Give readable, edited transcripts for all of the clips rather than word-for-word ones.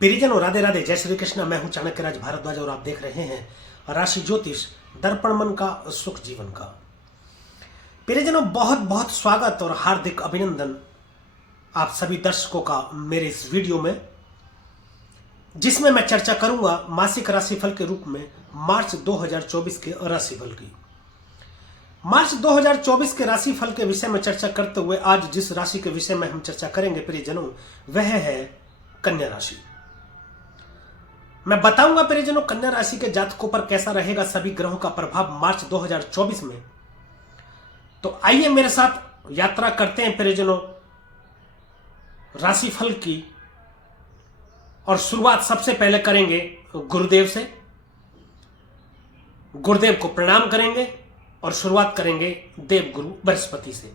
प्रियजनों, राधे राधे, जय श्री कृष्ण। मैं हूं चाणक्यराज भारद्वाज और आप देख रहे हैं राशि ज्योतिष दर्पण मन का सुख जीवन का। प्रियजनों, बहुत बहुत स्वागत और हार्दिक अभिनंदन आप सभी दर्शकों का मेरे इस वीडियो में, जिसमें मैं चर्चा करूंगा मासिक राशिफल के रूप में मार्च 2024 के राशिफल की। मार्च 2024 के राशिफल के विषय में चर्चा करते हुए आज जिस राशि के विषय में हम चर्चा करेंगे प्रियजनों, वह है कन्या राशि। मैं बताऊंगा प्रियजनों कन्या राशि के जातकों पर कैसा रहेगा सभी ग्रहों का प्रभाव मार्च 2024 में। तो आइए मेरे साथ यात्रा करते हैं प्रियजनों राशिफल की, और शुरुआत सबसे पहले करेंगे गुरुदेव से। गुरुदेव को प्रणाम करेंगे और शुरुआत करेंगे देवगुरु बृहस्पति से।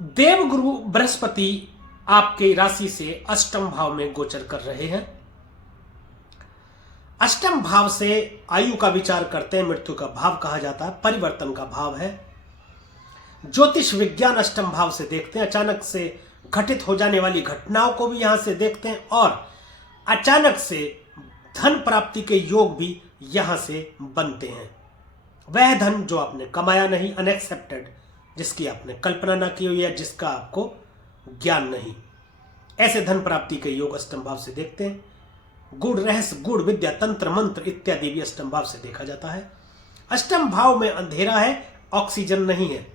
देवगुरु बृहस्पति आपके राशि से अष्टम भाव में गोचर कर रहे हैं। अष्टम भाव से आयु का विचार करते हैं, मृत्यु का भाव कहा जाता है, परिवर्तन का भाव है। ज्योतिष विज्ञान अष्टम भाव से देखते हैं, अचानक से घटित हो जाने वाली घटनाओं को भी यहां से देखते हैं, और अचानक से धन प्राप्ति के योग भी यहां से बनते हैं। वह धन जो आपने कमाया नहीं, अनएक्सेप्टेड, जिसकी आपने कल्पना ना की हुई है, जिसका आपको ज्ञान नहीं, ऐसे धन प्राप्ति के योग अष्टम भाव से देखते हैं। गुड़ रहस्य, गुड़ विद्या, तंत्र मंत्र इत्यादि भी अष्टम भाव से देखा जाता है। अष्टम भाव में अंधेरा है, ऑक्सीजन नहीं है,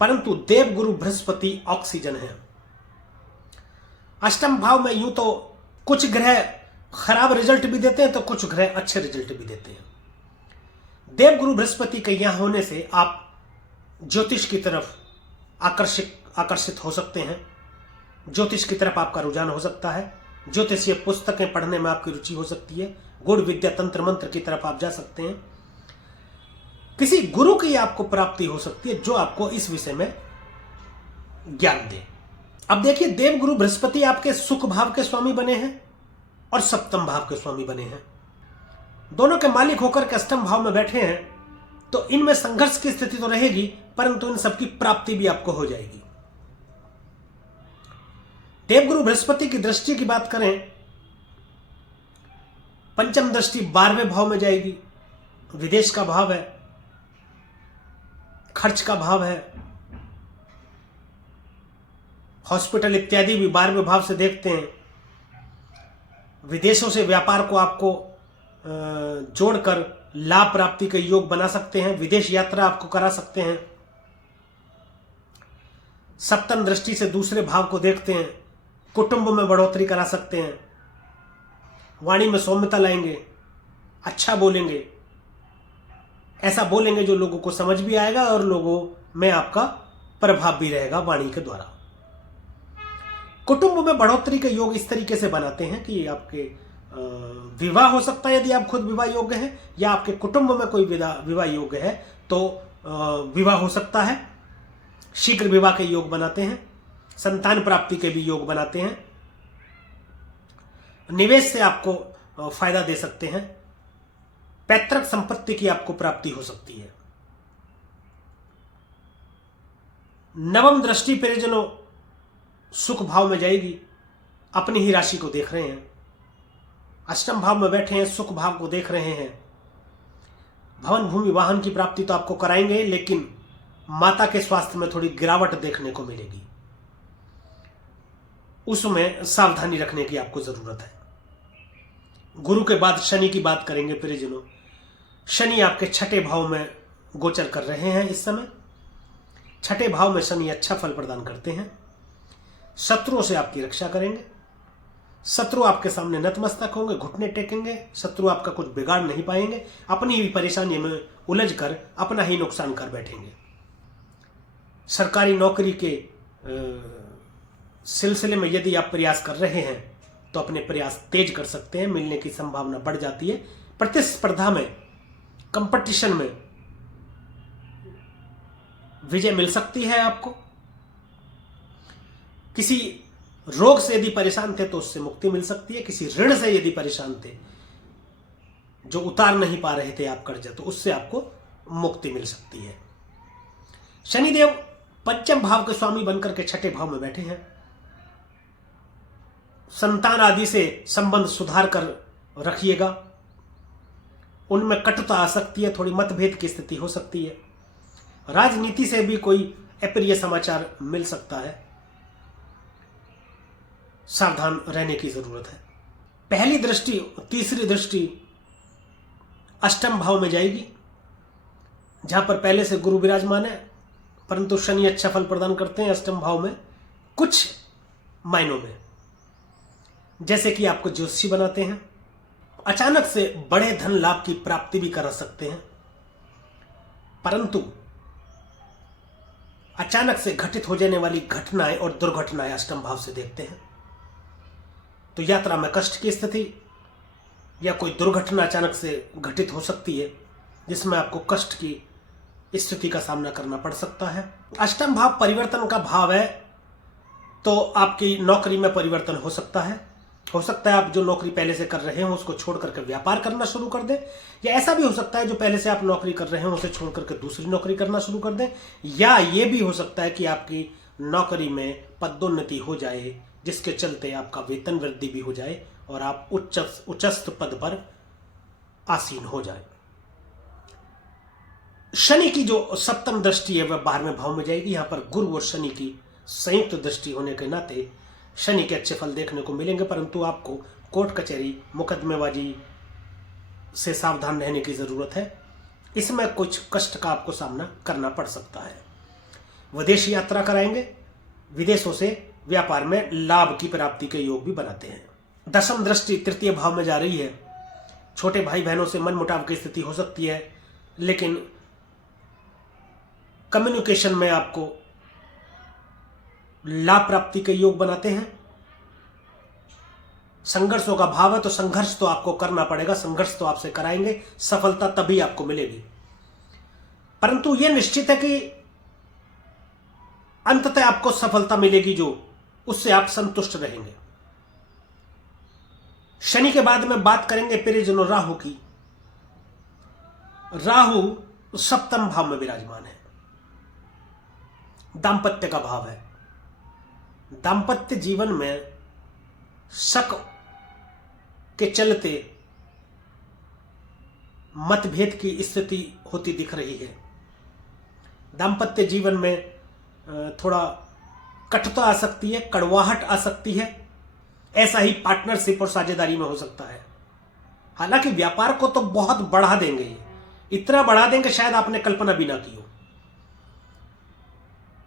परंतु देवगुरु बृहस्पति ऑक्सीजन है। अष्टम भाव में यूं तो कुछ ग्रह खराब रिजल्ट भी देते हैं तो कुछ ग्रह अच्छे रिजल्ट भी देते हैं। देवगुरु बृहस्पति के यहां होने से आप ज्योतिष की तरफ आकर्षित हो सकते हैं, ज्योतिष की तरफ आपका रुझान हो सकता है, ज्योतिषीय पुस्तकें पढ़ने में आपकी रुचि हो सकती है, गुड़ विद्या तंत्र मंत्र की तरफ आप जा सकते हैं। किसी गुरु की आपको प्राप्ति हो सकती है जो आपको इस विषय में ज्ञान दे। अब देखिए, देवगुरु बृहस्पति आपके सुख भाव के स्वामी बने हैं और सप्तम भाव के स्वामी बने हैं। दोनों के मालिक होकर के अष्टम भाव में बैठे हैं, तो इनमें संघर्ष की स्थिति तो रहेगी, परंतु इन सबकी प्राप्ति भी आपको हो जाएगी। देवगुरु बृहस्पति की दृष्टि की बात करें, पंचम दृष्टि 12वें भाव में जाएगी। विदेश का भाव है, खर्च का भाव है, हॉस्पिटल इत्यादि भी 12वें भाव से देखते हैं। विदेशों से व्यापार को आपको जोड़कर लाभ प्राप्ति के योग बना सकते हैं, विदेश यात्रा आपको करा सकते हैं। सप्तम दृष्टि से दूसरे भाव को देखते हैं, कुटुंब में बढ़ोतरी करा सकते हैं, वाणी में सौम्यता लाएंगे, अच्छा बोलेंगे, ऐसा बोलेंगे जो लोगों को समझ भी आएगा और लोगों में आपका प्रभाव भी रहेगा वाणी के द्वारा। कुटुंब में बढ़ोतरी के योग इस तरीके से बनाते हैं कि आपके विवाह हो सकता है, यदि आप खुद विवाह योग्य हैं, या आपके कुटुंब में कोई विवाह योग्य है तो विवाह हो सकता है। शीघ्र विवाह के योग बनाते हैं, संतान प्राप्ति के भी योग बनाते हैं, निवेश से आपको फायदा दे सकते हैं, पैतृक संपत्ति की आपको प्राप्ति हो सकती है। नवम दृष्टि प्रियजनों सुख भाव में जाएगी, अपनी ही राशि को देख रहे हैं, अष्टम भाव में बैठे हैं, सुख भाव को देख रहे हैं। भवन भूमि वाहन की प्राप्ति तो आपको कराएंगे, लेकिन माता के स्वास्थ्य में थोड़ी गिरावट देखने को मिलेगी, उसमें सावधानी रखने की आपको जरूरत है। गुरु के बाद शनि की बात करेंगे प्रियजनों। शनि आपके छठे भाव में गोचर कर रहे हैं इस समय। छठे भाव में शनि अच्छा फल प्रदान करते हैं, शत्रुओं से आपकी रक्षा करेंगे, शत्रु आपके सामने नतमस्तक होंगे, घुटने टेकेंगे, शत्रु आपका कुछ बिगाड़ नहीं पाएंगे, अपनी ही परेशानी में उलझकर अपना ही नुकसान कर बैठेंगे। सरकारी नौकरी के सिलसिले में यदि आप प्रयास कर रहे हैं तो अपने प्रयास तेज कर सकते हैं, मिलने की संभावना बढ़ जाती है। प्रतिस्पर्धा में, कंपटीशन में विजय मिल सकती है आपको। किसी रोग से यदि परेशान थे तो उससे मुक्ति मिल सकती है, किसी ऋण से यदि परेशान थे जो उतार नहीं पा रहे थे आप कर्ज, तो उससे आपको मुक्ति मिल सकती है। शनिदेव पंचम भाव के स्वामी बनकर के छठे भाव में बैठे हैं। संतान आदि से संबंध सुधार कर रखिएगा। उनमें कटुता आ सकती है, थोड़ी मतभेद की स्थिति हो सकती है। राजनीति से भी कोई अप्रिय समाचार मिल सकता है, सावधान रहने की जरूरत है। पहली दृष्टि, तीसरी दृष्टि अष्टम भाव में जाएगी, जहां पर पहले से गुरु विराजमान है, परंतु शनि अच्छा फल प्रदान करते हैं अष्टम भाव में कुछ मायनों में। जैसे कि आपको ज्योतिषी बनाते हैं, अचानक से बड़े धन लाभ की प्राप्ति भी करा सकते हैं, परंतु अचानक से घटित हो जाने वाली घटनाएं और दुर्घटनाएं अष्टम भाव से देखते हैं। तो यात्रा में कष्ट की स्थिति या कोई दुर्घटना अचानक से घटित हो सकती है, जिसमें आपको कष्ट की स्थिति का सामना करना पड़ सकता है। अष्टम भाव परिवर्तन का भाव है, तो आपकी नौकरी में परिवर्तन हो सकता है। हो सकता है आप जो नौकरी पहले से कर रहे हैं उसको छोड़ करके व्यापार करना शुरू कर दें, या ऐसा भी हो सकता है जो पहले से आप नौकरी कर रहे हैं उसे छोड़ करके दूसरी नौकरी करना शुरू कर दें, या ये भी हो सकता है कि आपकी नौकरी में पदोन्नति हो जाए, जिसके चलते आपका वेतन वृद्धि भी हो जाए और आप उच्चस्थ पद पर आसीन हो जाए। शनि की जो सप्तम दृष्टि है वह 12वें भाव में जाएगी। यहां पर गुरु और शनि की संयुक्त दृष्टि होने के नाते शनि के अच्छे फल देखने को मिलेंगे, परंतु आपको कोर्ट कचहरी मुकदमेबाजी से सावधान रहने की जरूरत है। इसमें कुछ कष्ट का आपको सामना करना पड़ सकता है। विदेश यात्रा कराएंगे, विदेशों से व्यापार में लाभ की प्राप्ति के योग भी बनाते हैं। दशम दृष्टि तृतीय भाव में जा रही है। छोटे भाई बहनों से मनमुटाव की स्थिति हो सकती है, लेकिन कम्युनिकेशन में आपको लाभ प्राप्ति के योग बनाते हैं। संघर्षों का भाव है, तो संघर्ष तो आपको करना पड़ेगा, संघर्ष तो आपसे कराएंगे, सफलता तभी आपको मिलेगी। परंतु यह निश्चित है कि अंततः आपको सफलता मिलेगी, जो उससे आप संतुष्ट रहेंगे। शनि के बाद में बात करेंगे प्रियजनों राहु की। राहु सप्तम भाव में विराजमान है, दांपत्य का भाव है। दांपत्य जीवन में शक के चलते मतभेद की स्थिति होती दिख रही है। दांपत्य जीवन में थोड़ा कटुता आ सकती है, कड़वाहट आ सकती है। ऐसा ही पार्टनरशिप और साझेदारी में हो सकता है। हालांकि व्यापार को तो बहुत बढ़ा देंगे, इतना बढ़ा देंगे शायद आपने कल्पना भी ना की हो।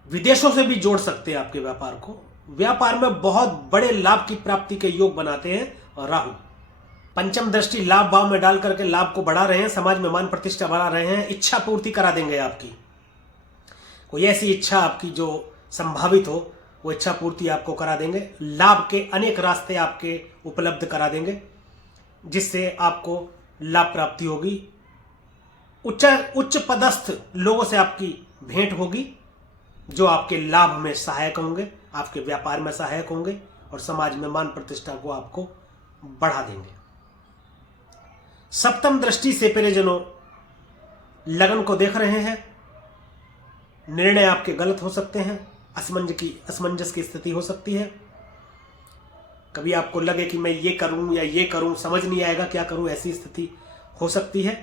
विदेशों से भी जोड़ सकते हैं आपके व्यापार को। व्यापार में बहुत बड़े लाभ की प्राप्ति के योग बनाते हैं राहु। पंचम दृष्टि लाभ भाव में डाल करके लाभ को बढ़ा रहे हैं, समाज में मान प्रतिष्ठा बढ़ा रहे हैं, इच्छा पूर्ति करा देंगे आपकी। कोई ऐसी इच्छा आपकी जो संभावित हो, वो इच्छा पूर्ति आपको करा देंगे। लाभ के अनेक रास्ते आपके उपलब्ध करा देंगे, जिससे आपको लाभ प्राप्ति होगी। उच्च पदस्थ लोगों से आपकी भेंट होगी, जो आपके लाभ में सहायक होंगे, आपके व्यापार में सहायक होंगे और समाज में मान प्रतिष्ठा को आपको बढ़ा देंगे। सप्तम दृष्टि से प्रियजनों लगन को देख रहे हैं। निर्णय आपके गलत हो सकते हैं, असमंजस की स्थिति हो सकती है। कभी आपको लगे कि मैं ये करूं या ये करूं, समझ नहीं आएगा क्या करूं, ऐसी स्थिति हो सकती है।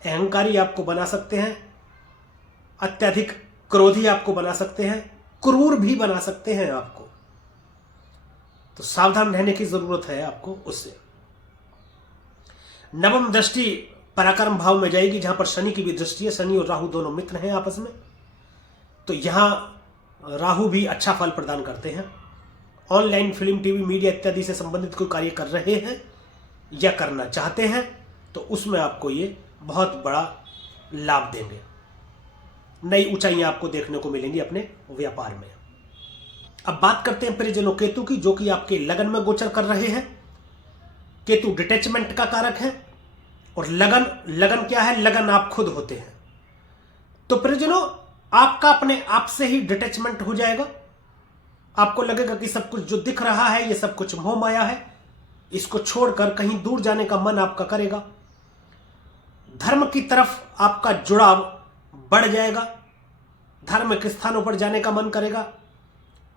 अहंकारी आपको बना सकते हैं, अत्यधिक क्रोधी आपको बना सकते हैं, क्रूर भी बना सकते हैं आपको। तो सावधान रहने की जरूरत है आपको उससे। नवम दृष्टि पराक्रम भाव में जाएगी, जहां पर शनि की भी दृष्टि है। शनि और राहु दोनों मित्र हैं आपस में, तो यहां राहु भी अच्छा फल प्रदान करते हैं। ऑनलाइन फिल्म, टीवी, मीडिया इत्यादि से संबंधित कोई कार्य कर रहे हैं या करना चाहते हैं, तो उसमें आपको ये बहुत बड़ा लाभ देंगे। नई ऊंचाइयां आपको देखने को मिलेंगी अपने व्यापार में। अब बात करते हैं प्रियजनों केतु की, जो कि आपके लगन में गोचर कर रहे हैं। केतु डिटैचमेंट का कारक है, और लगन क्या है? लगन आप खुद होते हैं। तो प्रियजनों आपका अपने आप से ही डिटैचमेंट हो जाएगा। आपको लगेगा कि सब कुछ जो दिख रहा है ये सब कुछ मोह माया है, इसको छोड़कर कहीं दूर जाने का मन आपका करेगा। धर्म की तरफ आपका जुड़ाव बढ़ जाएगा, धार्मिक स्थानों पर जाने का मन करेगा,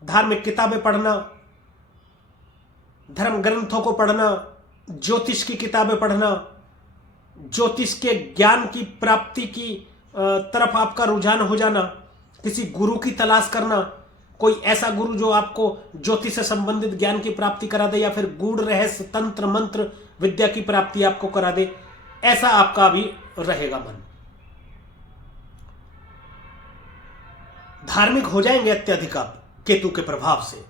धार्मिक किताबें पढ़ना, धर्म ग्रंथों को पढ़ना, ज्योतिष की किताबें पढ़ना, ज्योतिष के ज्ञान की प्राप्ति की तरफ आपका रुझान हो जाना, किसी गुरु की तलाश करना, कोई ऐसा गुरु जो आपको ज्योतिष से संबंधित ज्ञान की प्राप्ति करा दे, या फिर गूढ़ रहस्य तंत्र मंत्र विद्या की प्राप्ति आपको करा दे, ऐसा आपका भी रहेगा मन। धार्मिक हो जाएंगे अत्यधिक आप केतु के प्रभाव से।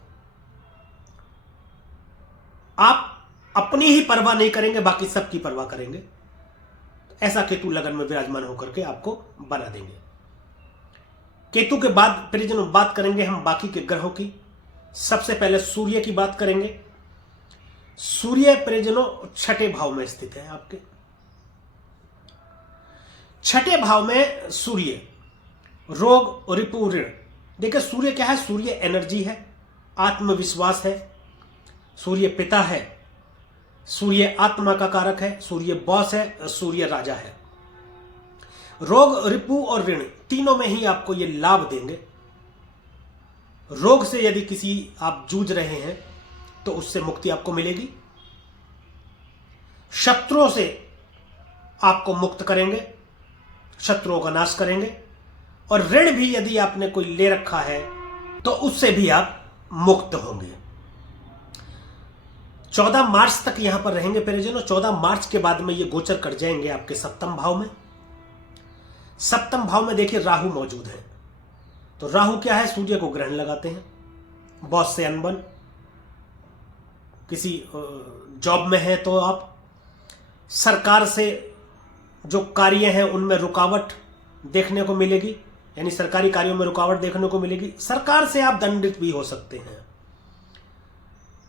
आप अपनी ही परवाह नहीं करेंगे, बाकी सबकी परवाह करेंगे। ऐसा केतु लगन में विराजमान होकर के आपको बना देंगे। केतु के बाद परिजनों बात करेंगे हम बाकी के ग्रहों की। सबसे पहले सूर्य की बात करेंगे। सूर्य परिजनों छठे भाव में स्थित है आपके। छठे भाव में सूर्य रोग रिपु ऋण। देखिए सूर्य क्या है? सूर्य एनर्जी है, आत्मविश्वास है, सूर्य पिता है, सूर्य आत्मा का कारक है, सूर्य बॉस है, सूर्य राजा है। रोग रिपु और ऋण तीनों में ही आपको ये लाभ देंगे। रोग से यदि किसी आप जूझ रहे हैं तो उससे मुक्ति आपको मिलेगी। शत्रुओं से आपको मुक्त करेंगे, शत्रुओं का नाश करेंगे। और ऋण भी यदि आपने कोई ले रखा है तो उससे भी आप मुक्त होंगे। 14 मार्च तक यहां पर रहेंगे परिजनों। 14 मार्च के बाद में ये गोचर कर जाएंगे आपके सप्तम भाव में। सप्तम भाव में देखिए राहु मौजूद है। तो राहु क्या है? सूर्य को ग्रहण लगाते हैं। बॉस से अनबन, किसी जॉब में है तो आप, सरकार से जो कार्य हैं उनमें रुकावट देखने को मिलेगी, यानी सरकारी कार्यों में रुकावट देखने को मिलेगी। सरकार से आप दंडित भी हो सकते हैं।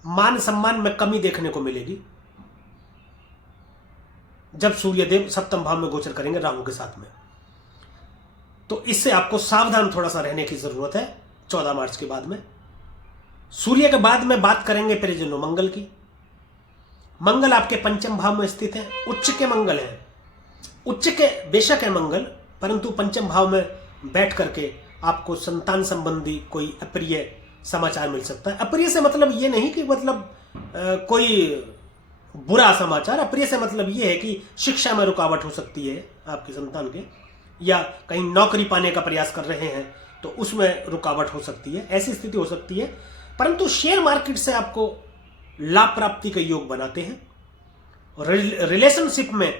मान सम्मान में कमी देखने को मिलेगी जब सूर्यदेव सप्तम भाव में गोचर करेंगे राहु के साथ में। तो इससे आपको सावधान थोड़ा सा रहने की जरूरत है 14 मार्च के बाद में। सूर्य के बाद में बात करेंगे परिजनों मंगल की। मंगल आपके पंचम भाव में स्थित है। उच्च के मंगल है। उच्च के बेशक है मंगल, परंतु पंचम भाव में बैठ करके आपको संतान संबंधी कोई अप्रिय समाचार मिल सकता है। अप्रिय से मतलब ये नहीं कि कोई बुरा समाचार। अप्रिय से मतलब ये है कि शिक्षा में रुकावट हो सकती है आपकी संतान के, या कहीं नौकरी पाने का प्रयास कर रहे हैं तो उसमें रुकावट हो सकती है, ऐसी स्थिति हो सकती है। परंतु शेयर मार्केट से आपको लाभ प्राप्ति के योग बनाते हैं। और रिलेशनशिप में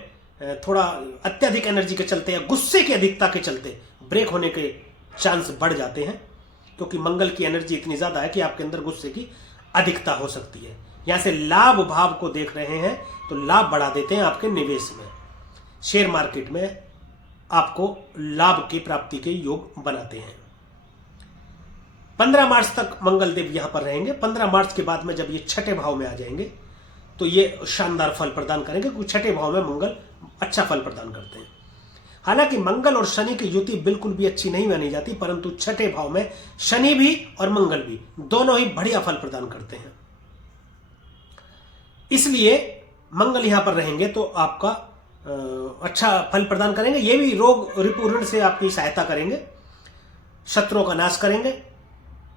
थोड़ा अत्यधिक एनर्जी के चलते या गुस्से की अधिकता के चलते ब्रेक होने के चांस बढ़ जाते हैं, क्योंकि मंगल की एनर्जी इतनी ज्यादा है कि आपके अंदर गुस्से की अधिकता हो सकती है। यहां से लाभ भाव को देख रहे हैं तो लाभ बढ़ा देते हैं आपके निवेश में। शेयर मार्केट में आपको लाभ की प्राप्ति के योग बनाते हैं। 15 मार्च तक मंगल देव यहां पर रहेंगे। 15 मार्च के बाद में जब ये छठे भाव में आ जाएंगे तो ये शानदार फल प्रदान करेंगे, क्योंकि छठे भाव में मंगल अच्छा फल प्रदान करते हैं। हालांकि मंगल और शनि की युति बिल्कुल भी अच्छी नहीं मानी जाती, परंतु छठे भाव में शनि भी और मंगल भी दोनों ही बढ़िया फल प्रदान करते हैं। इसलिए मंगल यहां पर रहेंगे तो आपका अच्छा फल प्रदान करेंगे। ये भी रोग रिपु ऋण से आपकी सहायता करेंगे, शत्रुओं का नाश करेंगे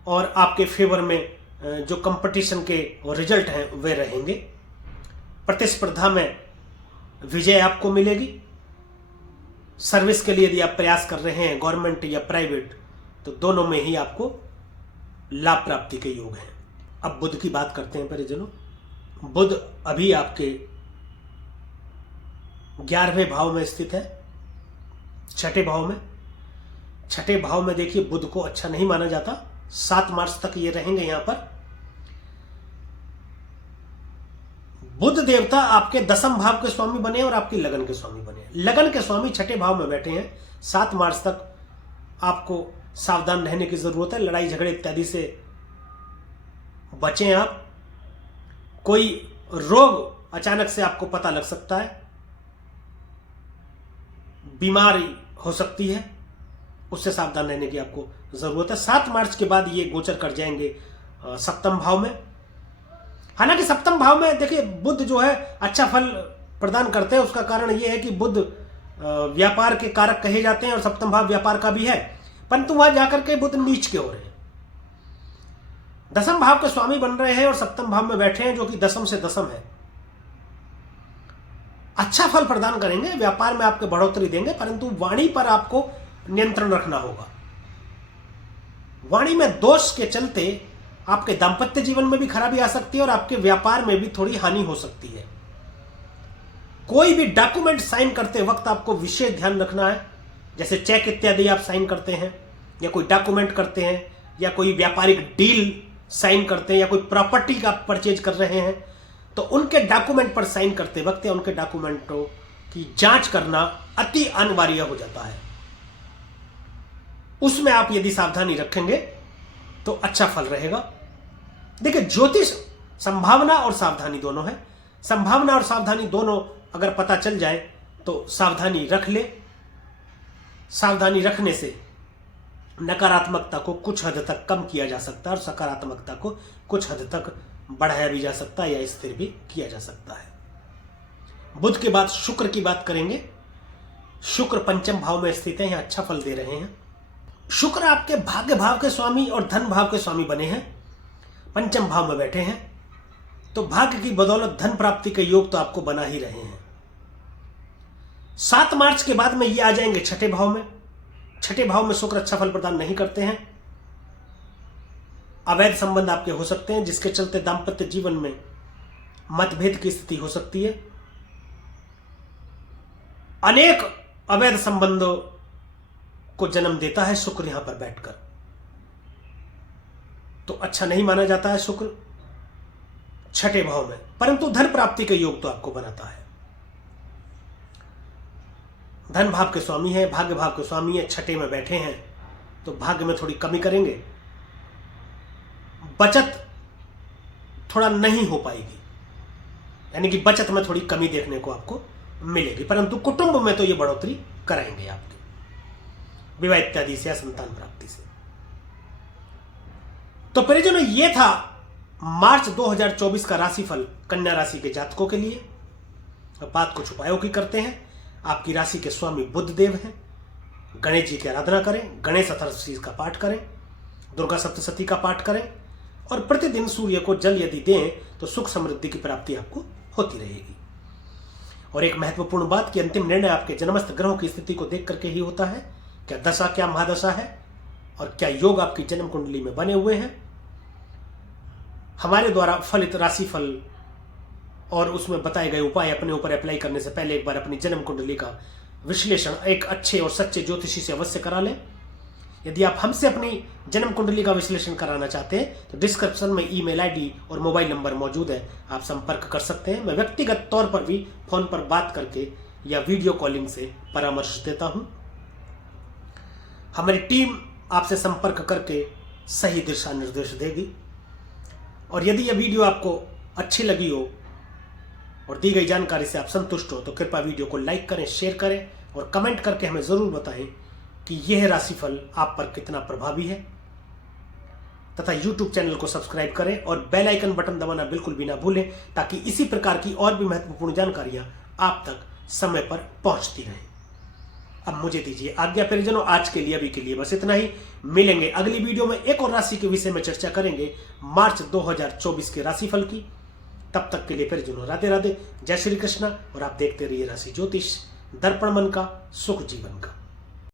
और आपके फेवर में जो कंपटीशन के रिजल्ट हैं वे रहेंगे। प्रतिस्पर्धा में विजय आपको मिलेगी। सर्विस के लिए यदि आप प्रयास कर रहे हैं गवर्नमेंट या प्राइवेट, तो दोनों में ही आपको लाभ प्राप्ति के योग हैं। अब बुध की बात करते हैं परिजनों। बुध अभी आपके 11वें भाव में स्थित है, छठे भाव में। छठे भाव में देखिए बुध को अच्छा नहीं माना जाता। 7 मार्च तक ये रहेंगे यहां पर। बुध देवता आपके 10वें भाव के स्वामी बने और आपकी लगन के स्वामी बने। लगन के स्वामी छठे भाव में बैठे हैं। 7 मार्च तक आपको सावधान रहने की जरूरत है। लड़ाई झगड़े इत्यादि से बचें आप। कोई रोग अचानक से आपको पता लग सकता है, बीमारी हो सकती है, उससे सावधान रहने की आपको जरूरत है। 7 मार्च के बाद ये गोचर कर जाएंगे सप्तम भाव में। हालांकि सप्तम भाव में देखिए बुध जो है अच्छा फल प्रदान करते हैं। उसका कारण यह है कि बुध व्यापार के कारक कहे जाते हैं और सप्तम भाव व्यापार का भी है, परंतु वहां जाकर के बुध नीच के हो रहे हैं। दसम भाव के स्वामी बन रहे हैं और सप्तम भाव में बैठे हैं, जो कि दसम से दसम है। अच्छा फल प्रदान करेंगे, व्यापार में आपके बढ़ोतरी देंगे, परंतु वाणी पर आपको नियंत्रण रखना होगा। वाणी में दोष के चलते आपके दांपत्य जीवन में भी खराबी आ सकती है और आपके व्यापार में भी थोड़ी हानि हो सकती है। कोई भी डॉक्यूमेंट साइन करते वक्त आपको विशेष ध्यान रखना है, जैसे चेक इत्यादि आप साइन करते हैं या कोई डॉक्यूमेंट करते हैं या कोई व्यापारिक डील साइन करते हैं या कोई प्रॉपर्टी का परचेज कर रहे हैं, तो उनके डॉक्यूमेंट पर साइन करते वक्त या उनके डॉक्यूमेंटों की जांच करना अति अनिवार्य हो जाता है। उसमें आप यदि सावधानी रखेंगे तो अच्छा फल रहेगा। देखिए, ज्योतिष संभावना और सावधानी दोनों है। संभावना और सावधानी दोनों अगर पता चल जाए तो सावधानी रख ले। सावधानी रखने से नकारात्मकता को कुछ हद तक कम किया जा सकता है और सकारात्मकता को कुछ हद तक बढ़ाया भी जा सकता है या स्थिर भी किया जा सकता है। बुध के बाद शुक्र की बात करेंगे। शुक्र पंचम भाव में स्थित है, यहां अच्छा फल दे रहे हैं। शुक्र आपके भाग्य भाव के स्वामी और धन भाव के स्वामी बने हैं, पंचम भाव में बैठे हैं, तो भाग्य की बदौलत धन प्राप्ति के योग तो आपको बना ही रहे हैं। 7 मार्च के बाद में ये आ जाएंगे छठे भाव में। छठे भाव में शुक्र अच्छा फल प्रदान नहीं करते हैं। अवैध संबंध आपके हो सकते हैं, जिसके चलते दांपत्य जीवन में मतभेद की स्थिति हो सकती है। अनेक अवैध संबंधों को जन्म देता है शुक्र यहां पर बैठकर, तो अच्छा नहीं माना जाता है शुक्र छठे भाव में, परंतु धन प्राप्ति के योग तो आपको बनाता है। धन भाव के स्वामी है, भाग्य भाव के स्वामी है, छठे में बैठे हैं, तो भाग्य में थोड़ी कमी करेंगे। बचत थोड़ा नहीं हो पाएगी, यानी कि बचत में थोड़ी कमी देखने को आपको मिलेगी, परंतु कुटुंब में तो ये बढ़ोतरी कराएंगे आपके विवाह इत्यादि से या संतान प्राप्ति से। तो परिजनों, ये था मार्च 2024 का राशिफल कन्या राशि के जातकों के लिए। अब बात कुछ उपायों की करते हैं। आपकी राशि के स्वामी बुध देव हैं। गणेश जी की आराधना करें, गणेश चतुर्थी का पाठ करें, दुर्गा सप्तशती का पाठ करें और प्रतिदिन सूर्य को जल यदि दें तो सुख समृद्धि की प्राप्ति आपको होती रहेगी। और एक महत्वपूर्ण बात कि अंतिम निर्णय आपके जन्मस्थ ग्रहों की स्थिति को देख करके ही होता है। क्या दशा, क्या महादशा है और क्या योग आपकी जन्म कुंडली में बने हुए हैं। हमारे द्वारा फलित राशिफल और उसमें बताए गए उपाय अपने ऊपर अप्लाई करने से पहले एक बार अपनी जन्म कुंडली का विश्लेषण एक अच्छे और सच्चे ज्योतिषी से अवश्य करा लें। यदि आप हमसे अपनी जन्म कुंडली का विश्लेषण कराना चाहते हैं तो डिस्क्रिप्शन में ईमेल आईडी और मोबाइल नंबर मौजूद है, आप संपर्क कर सकते हैं। मैं व्यक्तिगत तौर पर भी फोन पर बात करके या वीडियो कॉलिंग से परामर्श देता हूं। हमारी टीम आपसे संपर्क करके सही दिशा निर्देश देगी। और यदि यह वीडियो आपको अच्छी लगी हो और दी गई जानकारी से आप संतुष्ट हो तो कृपया वीडियो को लाइक करें, शेयर करें और कमेंट करके हमें जरूर बताएं कि यह राशिफल आप पर कितना प्रभावी है। तथा YouTube चैनल को सब्सक्राइब करें और बेल आइकन बटन दबाना बिल्कुल भी ना भूलें, ताकि इसी प्रकार की और भी महत्वपूर्ण जानकारियां आप तक समय पर पहुंचती रहें। अब मुझे दीजिए आज्ञा परिजनों, आज के लिए अभी के लिए बस इतना ही। मिलेंगे अगली वीडियो में, एक और राशि के विषय में चर्चा करेंगे मार्च 2024 के राशिफल की। तब तक के लिए परिजनों राधे राधे, जय श्री कृष्णा। और आप देखते रहिए राशि ज्योतिष, दर्पण मन का, सुख जीवन का।